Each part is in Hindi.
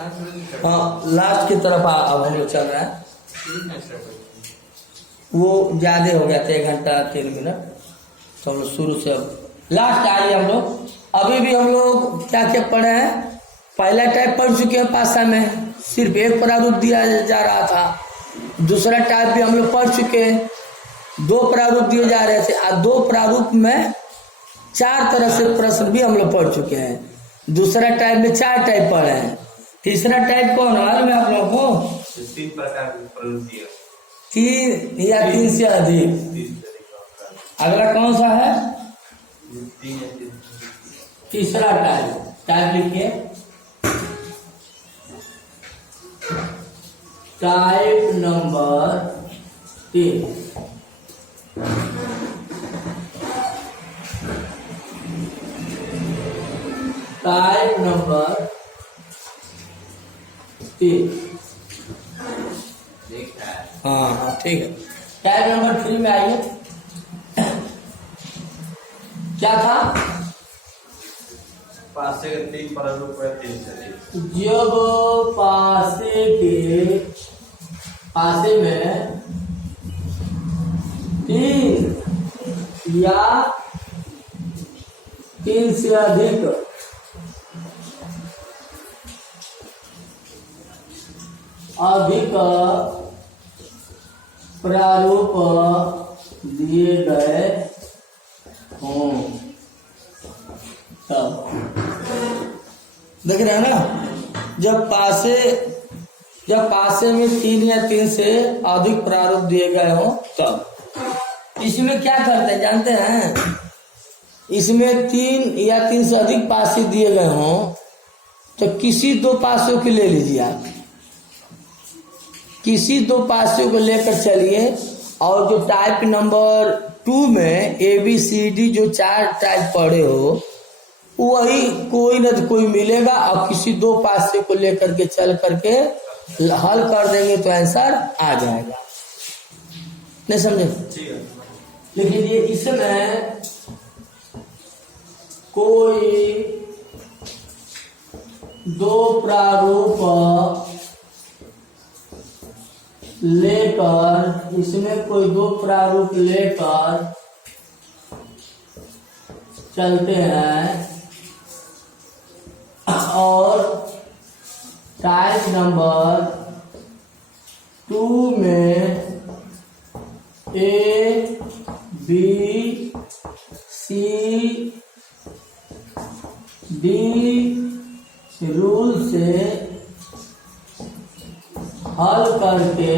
हाँ लास्ट की तरफ अब हम लोग चल रहे हैं। वो ज्यादा हो गया था 1 घंटा 3 मिनट, तो हम लोग शुरू से अब लास्ट आइए हम लोग। अभी भी हम लोग क्या क्या पढ़े हैं, पहला टाइप पढ़ चुके हैं पासा में, सिर्फ एक प्रारूप दिया जा रहा था। दूसरा टाइप भी हम लोग पढ़ चुके हैं, 2 प्रारूप दिए जा रहे थे, और 2 प्रारूप में 4 तरह से प्रश्न भी हम लोग पढ़ चुके हैं। दूसरा टाइप में 4 टाइप पढ़े हैं। तीसरा टाइप कौन मालूम है आप लोगों को? 3 प्रकार के प्रारूप दिया, 3 या 3 से अधिक। अगला कौन सा है? तीसरा टाइप लिखिए, टाइप नंबर 3। टाइप नंबर 3 हाँ ठीक है। टाइप नंबर 3 में आइए, क्या था? पासे के 3 प्रारूप है, 3 से अधिक। जब पासे में 3 या 3 से अधिक प्रारूप दिए गए हों तब, देख रहे हैं ना, जब पासे में 3 या 3 से अधिक प्रारूप दिए गए हों तब। इसमें क्या करते हैं जानते हैं? इसमें 3 या 3 से अधिक पासे दिए गए हों तो किसी 2 पासों को ले लीजिए आप, किसी 2 पासों को लेकर चलिए, और जो टाइप नंबर 2 में ABCD जो 4 टाइप पढ़े हो वही कोई न कोई मिलेगा, और किसी 2 पासे को लेकर के चल करके हल कर देंगे तो आंसर आ जाएगा। नहीं समझे? लेकिन ये इसमें कोई 2 प्रारूप लेकर, इसमें कोई 2 प्रारूप लेकर चलते हैं, और टाइप नंबर 2 में A, B, C, D rule से हल करके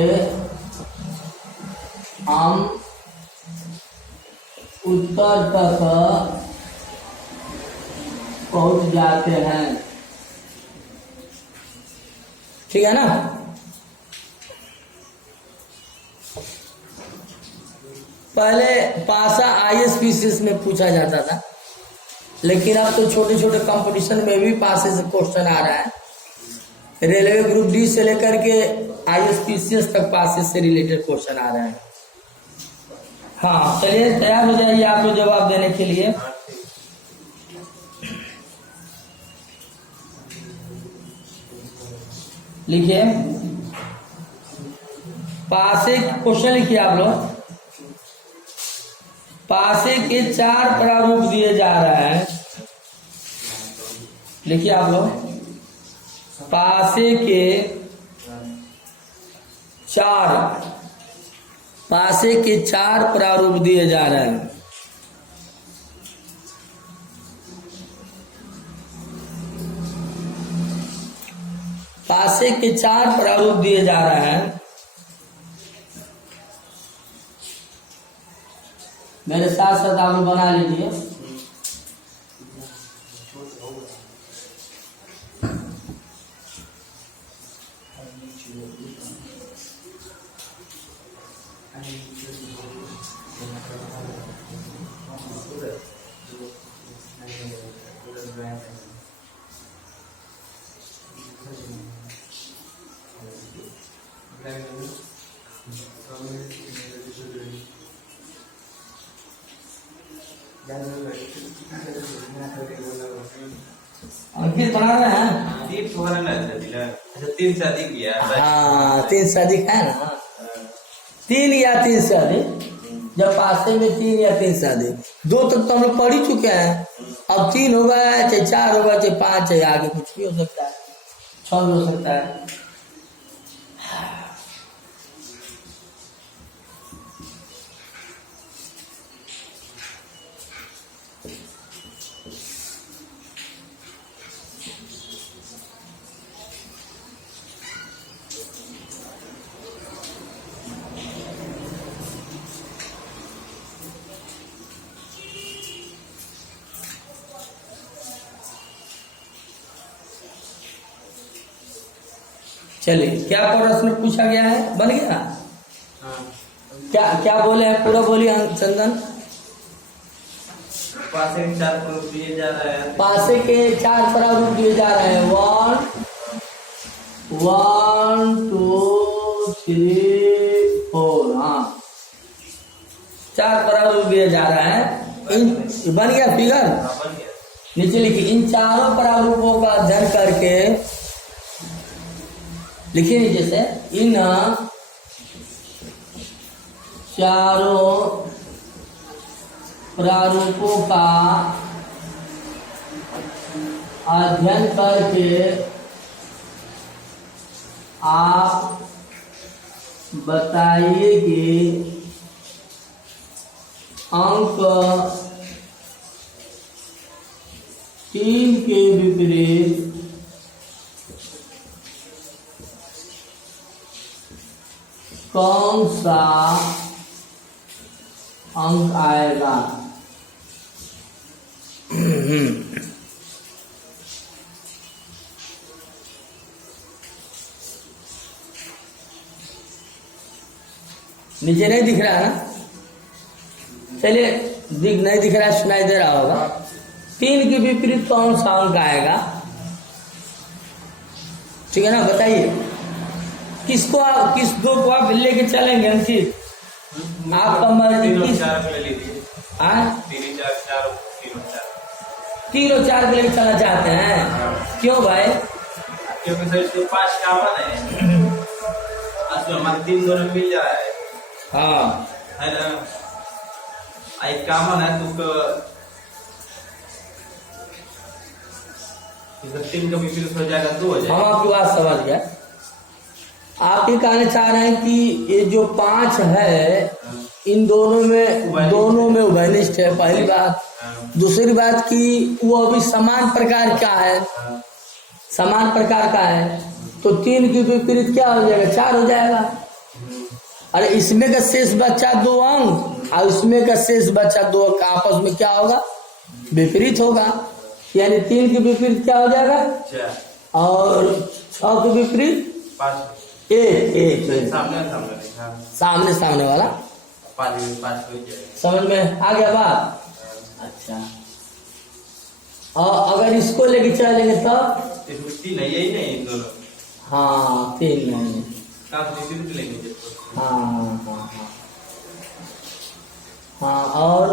हम उत्तर तक पहुंच जाते हैं। ठीक है ना? पहले पासा ISPCS में पूछा जाता था, लेकिन अब तो छोटे छोटे कंपटीशन में भी पासे से क्वेश्चन आ रहा है। रेलवे ग्रुप D से लेकर के ISPCS तक पासे से रिलेटेड क्वेश्चन आ रहे हैं। हाँ चलिए तैयार हो जाइए आप लोग जवाब देने के लिए। लिखिए, पासे क्वेश्चन लिखिए आप लोग। पासे के 4 प्रारूप दिए जा रहे हैं, लिखिए आप लोग। पासे के 4 प्रारूप दिए जा रहे हैं। पासे के 4 प्रारूप दिए जा रहे हैं। मेरे साथ साथ आप बना लीजिए। अंकित बना रहे हैं। तीन तुम्हारा ना दिला। अच्छा 3 से अधिक किया। हाँ 3 से अधिक है ना, 3 या 3 से अधिक, जब पासे में 3 या 3 से अधिक, 2 तक तो हम लोग पढ़ ही चुके हैं। अब 3 होगा, चाहे 4 होगा, चाहे 5 है, आगे कुछ भी हो सकता है, 6 भी हो सकता है। चलिए, क्या प्रश्न पूछा गया है, बन गया? क्या क्या बोले हैं, पूरा बोलिए चंदन। पासे के 4 प्रारूप दिए जा रहे हैं। पासे के 4 प्रारूप दिए जा रहे हैं। 1 2 3 4, हाँ 4 प्रारूप दिए जा रहा है। बन गया फिगर? हाँ बन गया। नीचे लिखिए, इन चारों प्रारूपों का अध्ययन करके लिखिए नीचे से, इन चारों प्रारूपों का अध्ययन करके आप बताइए कि अंक 3 के विपरीत कौन सा अंक आएगा? नीचे नहीं दिख रहा है ना? चलिए, नहीं दिख रहा है, सुनाई दे रहा होगा। 3 के विपरीत कौन सा अंक आएगा? ठीक है ना, बताइए। किस 2 को आप लेके चलेंगे अंकित? आपका मर्जी। 3 और 4 ले लीजिए। 3 3 और 4 को लेके चलना चाहते हैं? क्यों भाई? क्योंकि सर इसको 5 कामन है, आज तो हमारे 3 दोनों मिल जा रहा है। हाँ है ना, एक कामन है तो 3 का विपरीत हो जाएगा, 2 हो जाएगा। हम आपकी बात समझ गए। आप ये कहना चाह रहे हैं कि ये जो 5 है, इन दोनों में उभयनिष्ठ है, पहली बात। दूसरी बात कि वो अभी समान प्रकार का है, समान प्रकार का है, तो 3 के विपरीत क्या हो जाएगा? 4 हो जाएगा। अरे इसमें का शेष बच्चा 2 अंक और इसमें का शेष बच्चा 2 अंक, आपस में क्या होगा? विपरीत होगा। यानी 3 के विपरीत क्या हो जाएगा? 4 और 6 के विपरीत 5। एक सामने सामने वाला 5 हो जाएगा। समझ में आ गया बात? अच्छा, और अगर इसको लेके चलेंगे तब? इसमें 3 है, यही नहीं इन दोनों। हाँ 3 नहीं। विपरीत लेंगे। हाँ और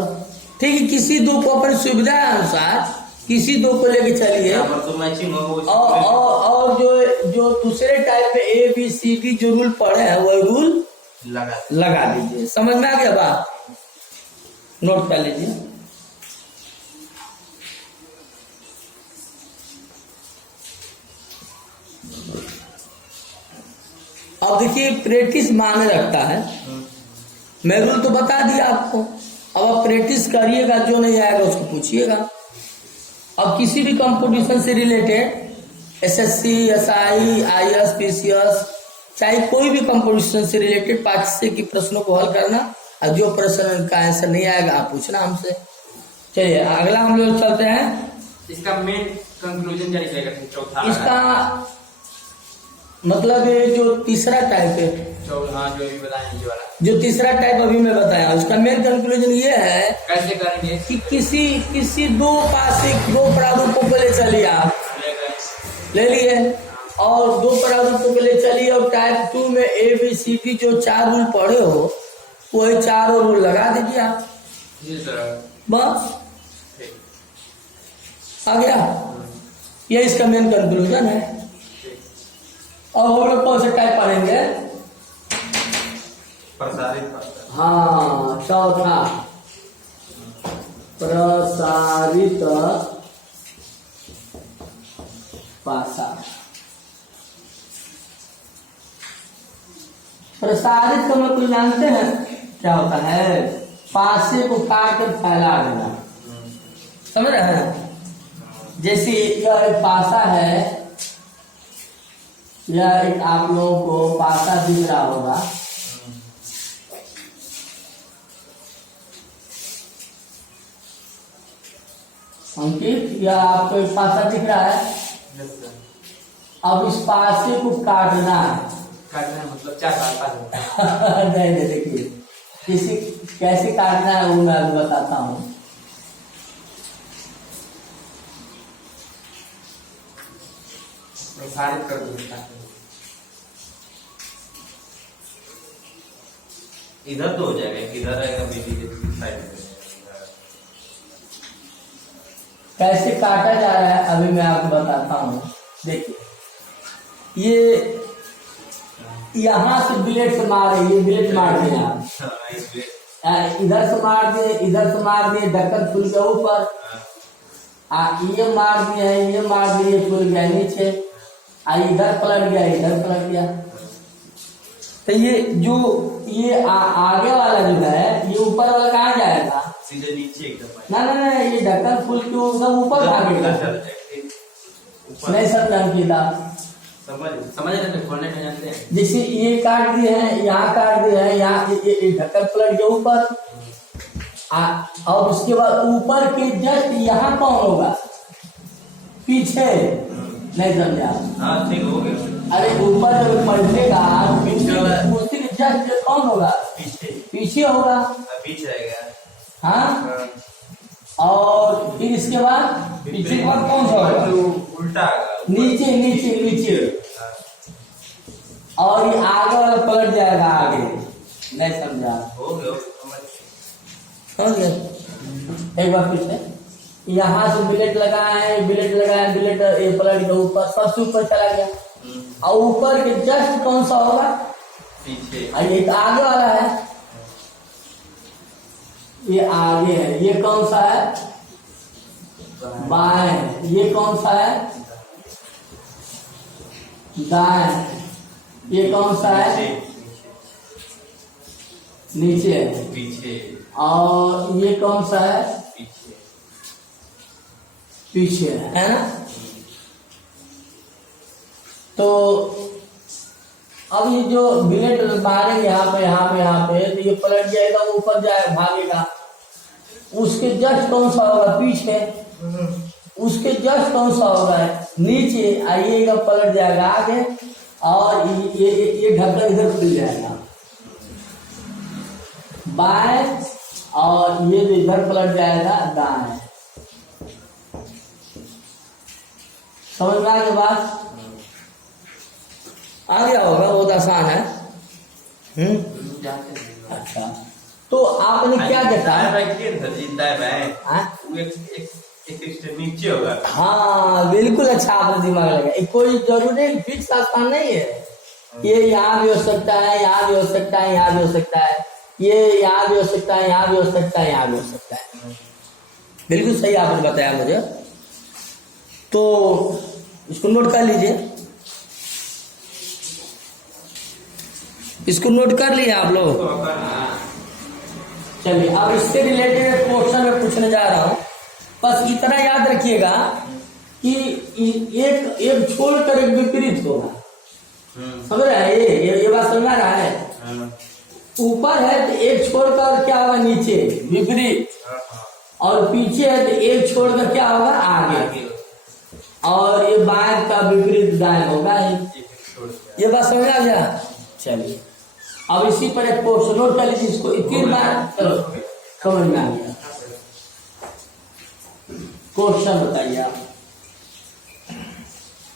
ठीक है, किसी 2 को अपनी सुविधा अनुसार किसी 2 को लेके चलिए। तो मैचिंग होगा। और जो दूसरे टाइप में ABCD जो रूल पढ़े हैं वो रूल लगा दीजिए। समझ में आ गया बात? नोट कर लीजिए। अब देखिए, प्रैक्टिस माने रखता है। मैं रूल तो बता दिया आपको, अब आप प्रैक्टिस करिएगा, जो नहीं आएगा उसको पूछिएगा। अब किसी भी कंपटीशन से related SSC, SI, IS, PCS, चाहे कोई भी कंपटीशन से रिलेटेड 5 के प्रश्नों को हल करना, और जो प्रश्न का आंसर नहीं आएगा आप पूछना हमसे। चलिए अगला हम लोग चलते हैं। इसका मेन कंक्लूजन क्या निकलेगा? चौथा इसका मतलब ये जो तीसरा टाइप है, हाँ जो अभी बताएंगे वाला, जो तीसरा टाइप अभी मैं बताया, उसका मेन कंक्लूजन ये है कैसे करेंगे कि किसी 2 पासे 2 प्रारूपों को ले चलिए, आप ले लिए और 2 प्रारूपों को ले चलिए, और टाइप 2 में ABCD जो 4 रूल पढ़े हो वही 4 रूल लगा दीजिए आप। जी सर। बस आ गया। ये इसका मेन कंक्लूजन है। और हम लोग कौन से टाइप पढ़ेंगे? प्रसारित पासा। हाँ, चौथा प्रसारित पासा। प्रसारित का मतलब जानते हैं क्या होता है? पासे को काट कर फैला देना, समझ रहे हैं? जैसे यह एक पासा है, यह एक आप लोगों को पासा दिख रहा होगा। अंकित, यह आपको एक पासा दिख रहा है। अब इस पासे को काटना है। काटना है मतलब क्या काटना है? नहीं, देखिए किसी कैसे काटना है वो मैं अभी बताता हूँ। प्रसारित कर दो। इधर तो हो जाएगा, इधर रहेगा बीबी के साइड में। कैसे काटा जा रहा है अभी मैं आपको बताता हूँ। देखिए, ये यहाँ से ब्लेड से मारे, ये ब्लेड मार दिया, इधर से मार दिए, इधर से मार दिए, ढक्कन खुल गया ऊपर, ये मार दिए, ये मार दिए, खुल गया नीचे, इधर पलट गया, इधर पलट गया। तो ये जो ये आगे वाला जो है, ये ऊपर वाला कहाँ जाएगा? सीधे नीचे एकदम। ना, ये ढक्कन खुल के एकदम ऊपर भागेगा। नहीं समझा? समझ रहे थे, खोलने का जानते हैं। जैसे ये काट दिए हैं, यहाँ काट दिए हैं, यहाँ ढक्कन पलट गया ऊपर, और उसके बाद ऊपर के जस्ट यहाँ कौन होगा? पीछे। नहीं समझा? हाँ ठीक हो गया। अरे ऊपर जब पलटेगा उसी के जस्ट कौन होगा? पीछे होगा। पीछे रहेगा। हाँ, और फिर इसके बाद पीछे के बाद कौन सा होगा? उल्टा नीचे नीचे नीचे, और ये आगे वाला पलट जाएगा आगे। नहीं समझा? हो गया। एक बार फिर से, यहाँ से बिलेट लगाए, बिलेट ये पलट गया ऊपर, सबसे ऊपर चला गया, और ऊपर के जस्ट कौन सा होगा? पीछे। ये तो आगे वाला है, ये आगे है। ये कौन सा है? बाएं। ये कौन सा है? दाएं। ये कौन सा है? नीचे है। पीछे। और ये कौन सा है? पीछे। पीछे है ना? तो अब ये जो बिलेट मारेंगे यहाँ पे, तो ये पलट जाएगा, ऊपर जाए भागेगा। उसके जस्ट कौन सा होगा? पीछे। उसके जस्ट कौन सा होगा? नीचे। आइएगा, पलट जाएगा आगे, और ये ढक्कन इधर खुल जाएगा बाएं, और ये जो इधर पलट जाएगा दाएं। समझ में आ गया बात? आ गया होगा, बहुत आसान है। अच्छा, तो आपने क्या देखा? नीचे होगा। हाँ बिल्कुल, अच्छा आपने दिमाग लगा। कोई जरूरी फिक्स आसान नहीं है। ये यहाँ भी हो सकता है, यहाँ भी हो सकता है, यहाँ भी हो सकता है, ये यहाँ भी हो सकता है, यहाँ भी हो सकता है, यहाँ भी हो सकता है। बिल्कुल सही आपने बताया मुझे। तो इसको नोट कर लीजिए, इसको नोट कर लिए आप लोग। चलिए, अब इससे रिलेटेड क्वेश्चन में पूछने जा रहा हूं। बस इतना याद रखिएगा कि एक छोड़कर एक विपरीत होगा। समझ रहे हैं? ये बात समझ रहा है? ऊपर है तो एक छोड़कर क्या होगा? नीचे, विपरीत। और पीछे है तो एक छोड़कर क्या होगा? आगे। और ये बाएं का विपरीत दाएं होगा। ये बात समझ आ गया? चलिए, अब इसी पर एक क्वेश्चन नोट कर लीजिए, इसको 3 बार। चलो, समझ में आ गया। क्वेश्चन बताइए आप।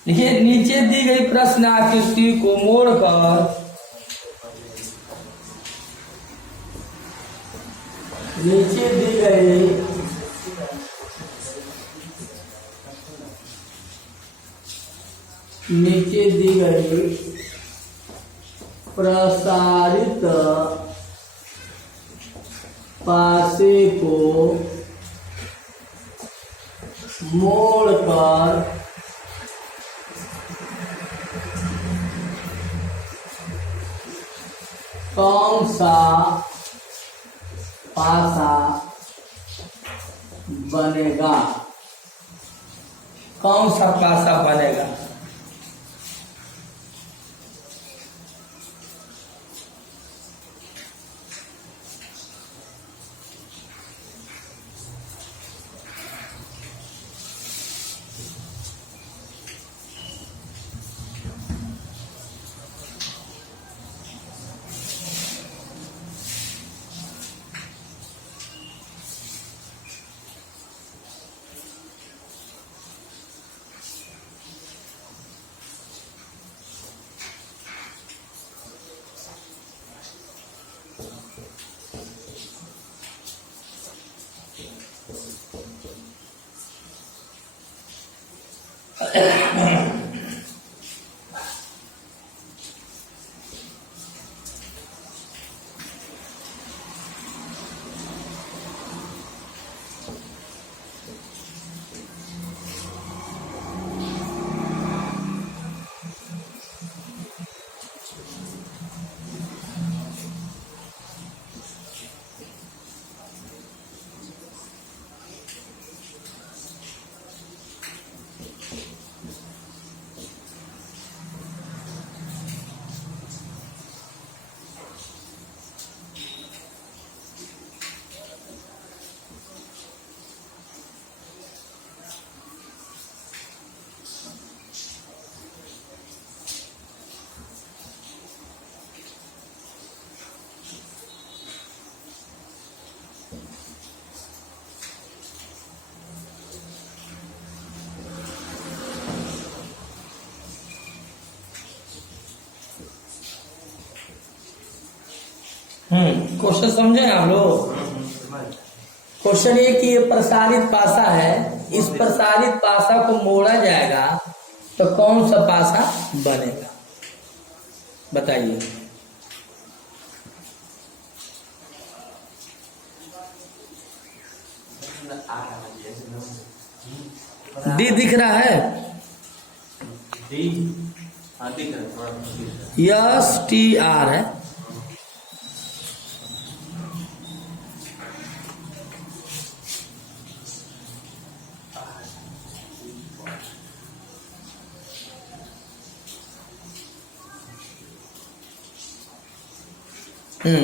देखिए, नीचे दी गई प्रश्न आकृति को मोड़कर नीचे दी गई नीचे दी गई प्रसारित पासे को मोड़कर कौन सा पासा बनेगा? कौन सा पासा बनेगा? क्वेश्चन समझे आप लोग? क्वेश्चन ये कि ये प्रसारित पासा है, इस प्रसारित पासा को मोड़ा जाएगा तो कौन सा पासा बनेगा? बताइए। डी दिख रहा है? डी हाँ दिख रहा है। यस टी आर है।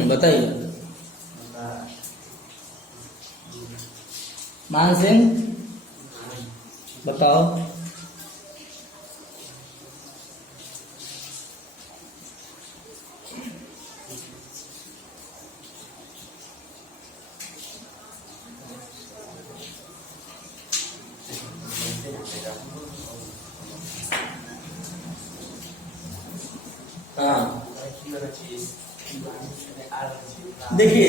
बताइए। मान सिंह बताओ। हाँ देखिए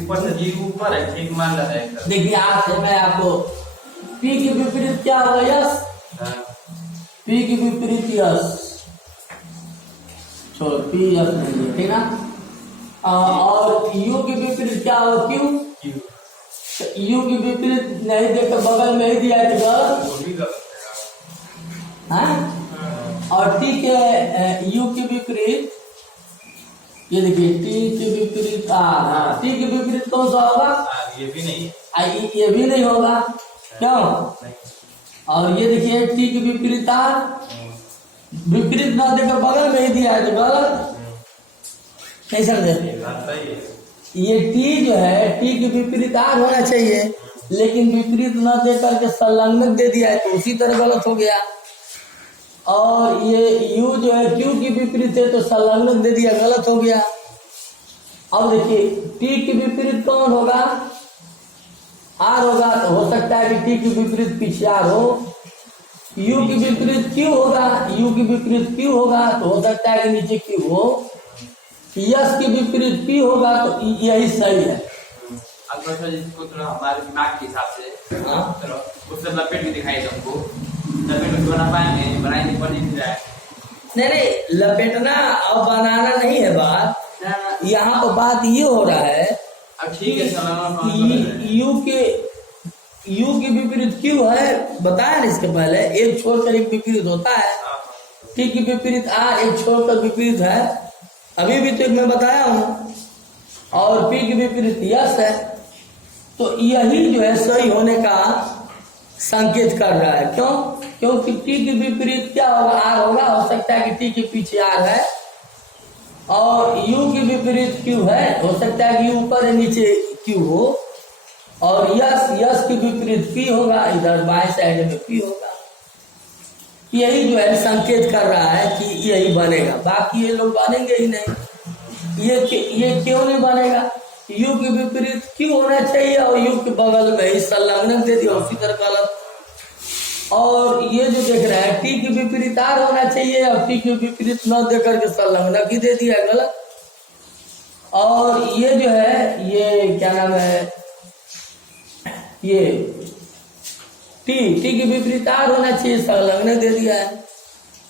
ऊपर से जी ऊपर है, ठीक मान रहा है। देखिए आज से मैं आपको पी के विपरीत क्या होगा? यस। पी के विपरीत यस। छोड़ो पी यस नहीं है, ठीक ना। और यू के विपरीत क्या होगा? क्यू। यू के विपरीत नहीं देकर बगल में ही दिया है तो और टी के यू के विपरीत ये देखिए टी के विपरीत आर। टी के विपरीत कौन सा होगा? ये भी नहीं है। ये भी नहीं होगा। क्यों? और ये देखिए टी के विपरीत आर, विपरीत ना देकर बगल में ही दिया है तो गलत। नहीं समझे? ये टी जो है टी के विपरीत आर होना चाहिए, लेकिन विपरीत ना देकर के संलग्नक दे दिया है तो उसी तरह गलत हो गया। और ये U जो है Q के विपरीत है तो संलग्नक दे दिया, गलत हो गया। अब देखिए T के विपरीत कौन होगा? R होगा। तो हो सकता है कि T के विपरीत पीछे R हो। U के विपरीत Q होगा, U के विपरीत Q होगा तो हो सकता है कि नीचे Q हो। S के विपरीत P होगा तो यही सही है। अब जिसको थोड़ा हमारे दिमाग के हिसाब से उससे लपेट के दिखाई हमको लपेट में बना पाएंगे, बनाएंगे बनी नहीं जाए। नहीं लपेटना और बनाना नहीं है बात, यहाँ पर बात ये हो रहा है अब ठीक है यू के विपरीत क्यों है बताया ना इसके पहले, एक छोड़कर एक विपरीत होता है। टी के विपरीत आ, एक छोड़कर विपरीत है, अभी भी तो एक मैं बताया हूँ। और पी के विपरीत यस है, तो यही जो है सही होने का संकेत कर रहा है। क्यों? क्योंकि टी के विपरीत क्या होगा, आर होगा। हो सकता है कि टी के पीछे आर है, और यू के विपरीत क्यू है, हो सकता है कि ऊपर या नीचे क्यू हो। और यस के विपरीत पी होगा, इधर बाएं साइड में पी होगा। यही जो है संकेत कर रहा है कि यही बनेगा, बाकी ये लोग बनेंगे ही नहीं। ये क्यों नहीं बनेगा? यू के विपरीत क्यों होना चाहिए, और यू के बगल में ही संलग्नक दे दिया, उसी तरह गलत। और ये जो देख रहा है टी के विपरीत आर होना चाहिए, और टी के विपरीत न देकर के संलग्नक ही दे दिया, गलत। और ये जो है ये क्या नाम है, ये टी के विपरीत आर होना चाहिए, संलग्नक दे दिया है।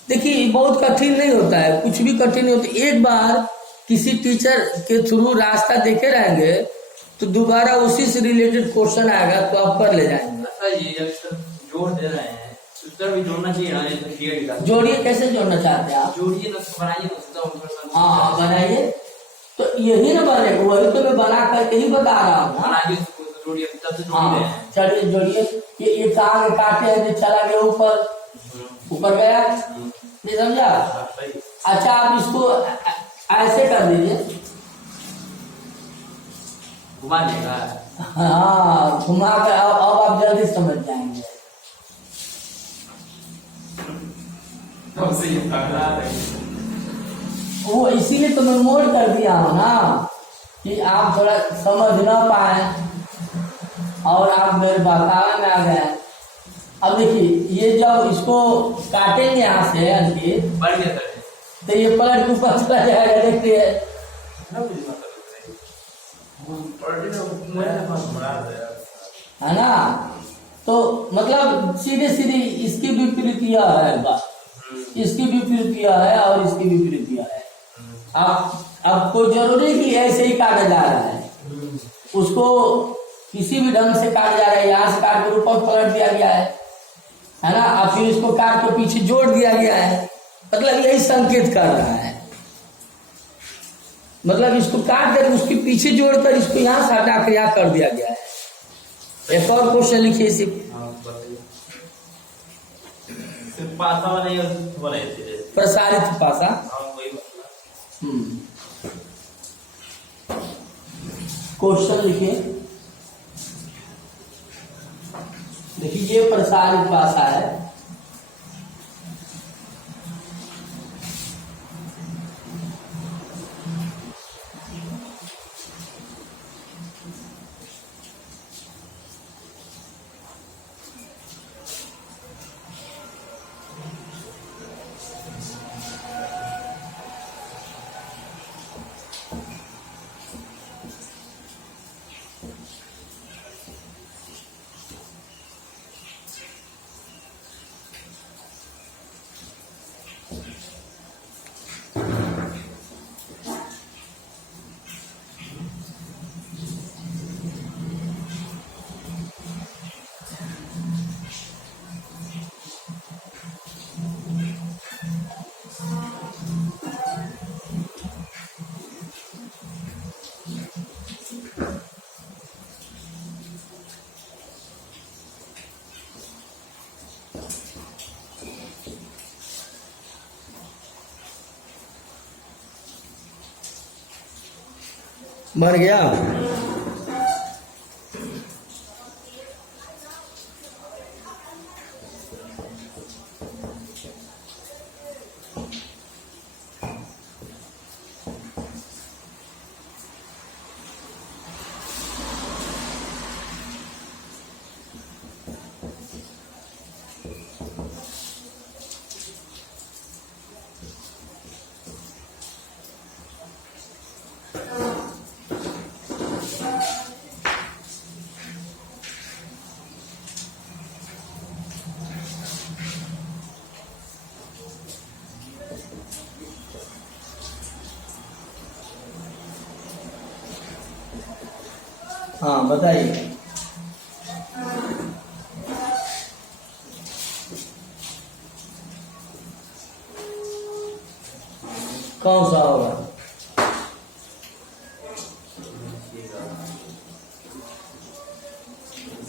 देखिए बहुत कठिन नहीं होता है, कुछ भी कठिन नहीं होता। एक बार किसी टीचर के थ्रू रास्ता देखे रहेंगे तो दोबारा उसी से रिलेटेड क्वेश्चन आएगा तो आप कर ले जाएंगे। अच्छा ये जब जोड़ दे रहे हैं उत्तर भी जोड़ना चाहिए ना, जैसे थियरी का। जोड़िए, कैसे जोड़ना चाहते हैं आप? जोड़िए ना, बनाइए ना। हाँ बनाइए, तो यही ना बनेगा, वही तो मैं बना करके ही बता रहा हूँ ना। बनाइए जोड़िए, तब से जोड़ रहे हाँ हैं। चलिए जोड़िए। ये आगे काटे हैं जो चला गया ऊपर गया, नहीं समझा? अच्छा आप इसको ऐसे कर दीजिए, घुमा देगा। हाँ घुमा कर, अब आप जल्दी समझ जाएंगे। वो इसीलिए तो मैं मोड़ कर दिया हूँ ना, कि आप थोड़ा समझ ना पाए और आप मेरे बहकावे में आ गए। अब देखिए ये जब इसको काटेंगे यहाँ से अंकित, बढ़ गया सर, तो ये पलट के ऊपर चला जाएगा, देखते हैं है ना। तो मतलब सीधे सीधे इसकी विपरीत यह है बात, इसकी विपरीत यह है और इसकी विपरीत यह है। अब कोई जरूरी कि ऐसे ही काटा जा रहा है, उसको किसी भी ढंग से काट जा रहा है, यहाँ से काट कर ऊपर पलट दिया गया है ना, और फिर इसको काट के पीछे जोड़ दिया गया है। मतलब यही संकेत कर रहा है, मतलब इसको काट कर उसके पीछे जोड़कर इसको यहाँ से हटा कर यहाँ कर दिया गया है। एक और क्वेश्चन लिखिए इसी। पासा बनाइए, प्रसारित पासा। क्वेश्चन लिखिए, देखिए ये प्रसारित पासा है। बन गया। हाँ बताइए। कौन सा होगा?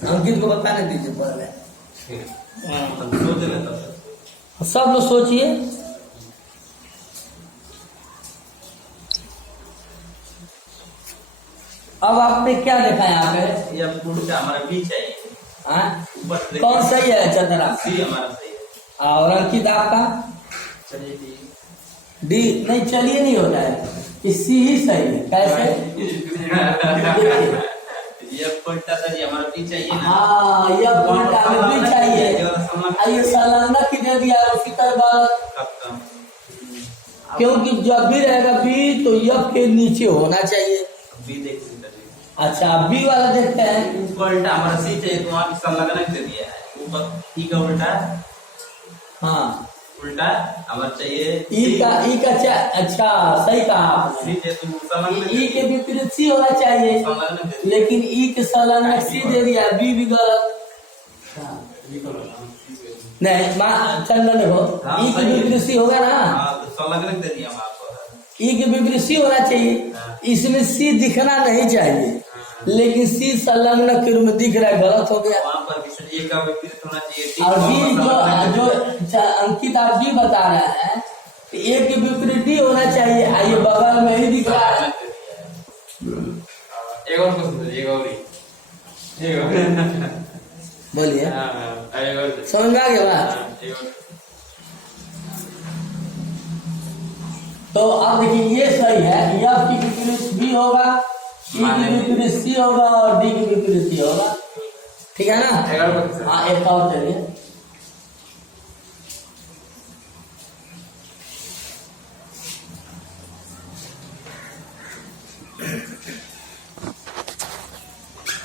अंकित को बताने दीजिए पहले। सोच लेता सर। सब लोग सोचिए। अब आपने क्या देखा यहाँ पे? ये उल्टा हमारा बी चाहिए। हाँ? ऊपर से कौन सही है चंद्रा? सी हमारा सही है। और अंकित आपका? चलिए डी। डी नहीं, चलिए नहीं होता है कि सी ही सही है। कैसे? ये उल्टा सर, ये हमारा बी चाहिए ना। हाँ, यह उल्टा हमें भी चाहिए। ये संलग्न की दे दिया उसी तरह, क्योंकि जब भी रहेगा बी तो यह के नीचे होना चाहिए। बी देख लीजिए। अच्छा, बी वाला देखते हैं। उल्टा हमारा सी चाहिए तो वहाँ संलग्न दे दिया है। ऊपर ई का उल्टा। हाँ, उल्टा हमारा चाहिए ई का अच्छा सही कहा आपने। सी चाहिए तो संलग्न ई के विपरीत सी होना चाहिए, संलग्न दे दिया। लेकिन ई के संलग्न सी दे दिया, बी भी गलत। नहीं चंदन देखो, ई के विपरीत सी होगा ना। हाँ, तो संलग्न दे दिया हम आपको। ई के विपरीत सी होना चाहिए। इसमें सी दिखना नहीं चाहिए, लेकिन सी संलग्न के रूप में दिख रहा है, गलत हो गया। वहाँ पर भी सर ए का विपरीत होना चाहिए। और बी जो अंकित आप बी बता रहे हैं, ए के विपरीत डी होना चाहिए। आइए बगल में ही दिख रहा है। एक और क्वेश्चन, एक और बोलिए, समझ में आ गया बात? तो अब देखिए ये सही है, एफ की विपरीत बी होगा, ई की विपरीत सी होगा और डी की विपरीत सी होगा। ठीक है ना? हाँ, एक और चलिए।